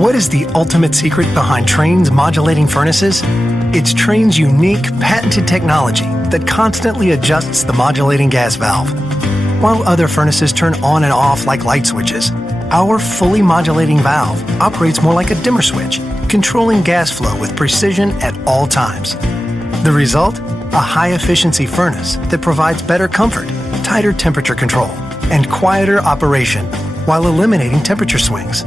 What is the ultimate secret behind Trane's modulating furnaces? It's Trane's unique, patented technology that constantly adjusts the modulating gas valve. While other furnaces turn on and off like light switches, our fully modulating valve operates more like a dimmer switch, controlling gas flow with precision at all times. The result? A high-efficiency furnace that provides better comfort, tighter temperature control, and quieter operation while eliminating temperature swings.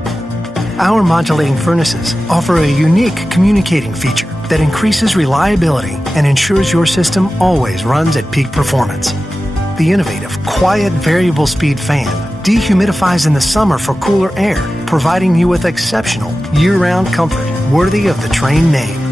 Our modulating furnaces offer a unique communicating feature that increases reliability and ensures your system always runs at peak performance. The innovative, quiet variable speed fan dehumidifies in the summer for cooler air, providing you with exceptional year-round comfort worthy of the Trane name.